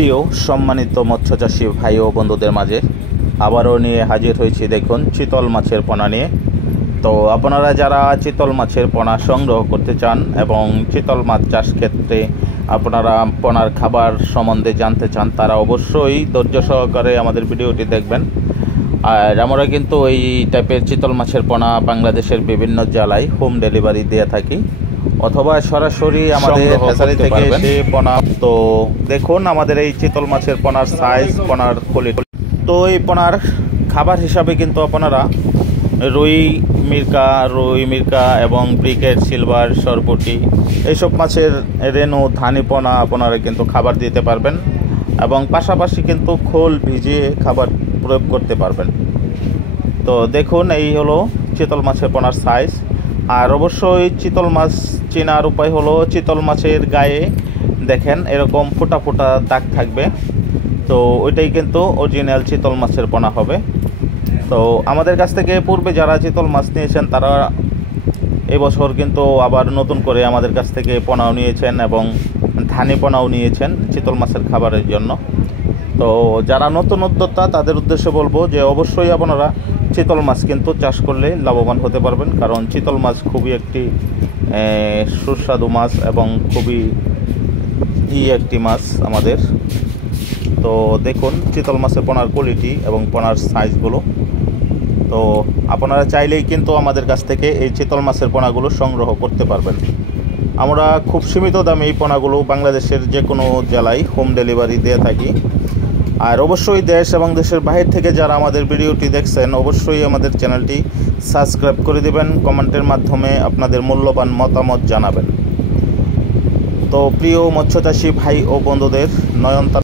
প্রিয় সম্মানিত মৎস্যচাষী ভাই ও বন্ধুদের মাঝে আবারও নিয়ে হাজির হয়েছি দেখুন চিতল মাছের পোনা নিয়ে। তো আপনারা যারা চিতল মাছের পোনা সংগ্রহ করতে চান এবং চিতল মাছ চাষ ক্ষেত্রে আপনারা পোনার খাবার সম্বন্ধে জানতে চান, তারা অবশ্যই ধৈর্য সহকারে আমাদের ভিডিওটি দেখবেন। আর আমরা কিন্তু এই টাইপের চিতল মাছের পোনা বাংলাদেশের বিভিন্ন জেলায় হোম ডেলিভারি দিয়ে থাকি, অথবা সরাসরি আমাদের হ্যাচারি থেকে এসে পোনা। তো দেখুন আমাদের এই চিতল মাছের পোনার সাইজ, পোনার কোয়ালিটি। তো এই পোনার খাবার হিসাবে কিন্তু আপনারা রুই মির্কা এবং ব্রিকেট, সিলভার, সরপুটি এইসব মাছের রেনু, ধানি পোনা আপনারা কিন্তু খাবার দিতে পারবেন এবং পাশাপাশি কিন্তু খোল ভিজিয়ে খাবার প্রয়োগ করতে পারবেন। তো দেখুন এই হলো চিতল মাছের পোনার সাইজ। আর অবশ্যই চিতল মাছ চেনার উপায় হলো চিতল মাছের গায়ে দেখেন এরকম ফোটা ফোটা দাগ থাকবে, তো ওইটাই কিন্তু অরিজিনাল চিতল মাছের পোনা হবে। তো আমাদের কাছ থেকে পূর্বে যারা চিতল মাছ নিয়েছেন তারা এবছর কিন্তু আবার নতুন করে আমাদের কাছ থেকে পোনাও নিয়েছেন এবং ধানি পোনাও নিয়েছেন চিতল মাছের খাবারের জন্য। তো যারা নতুন উদ্যোক্তা তাদের উদ্দেশ্যে বলবো যে অবশ্যই আপনারা চিতল মাছ কিন্তু চাষ করলে লাভবান হতে পারবেন, কারণ চিতল মাছ খুবই একটি সুস্বাদু মাছ এবং খুবই একটি মাছ আমাদের। তো দেখুন চিতল মাছের পোনার কোয়ালিটি এবং পোনার সাইজগুলো। তো আপনারা চাইলেই কিন্তু আমাদের কাছ থেকে এই চিতল মাছের পোনাগুলো সংগ্রহ করতে পারবেন। আমরা খুব সীমিত দামে এই পোনাগুলো বাংলাদেশের যে কোনো জেলায় হোম ডেলিভারি দিয়ে থাকি। আর অবশ্যই দেশ এবং দেশের বাহির থেকে যারা আমাদের ভিডিওটি দেখছেন অবশ্যই আমাদের চ্যানেলটি সাবস্ক্রাইব করে দেবেন, কমেন্টের মাধ্যমে আপনাদের মূল্যবান মতামত জানাবেন। তো প্রিয় মৎস্যচাষী ভাই ও বন্ধুদের নয়নতারা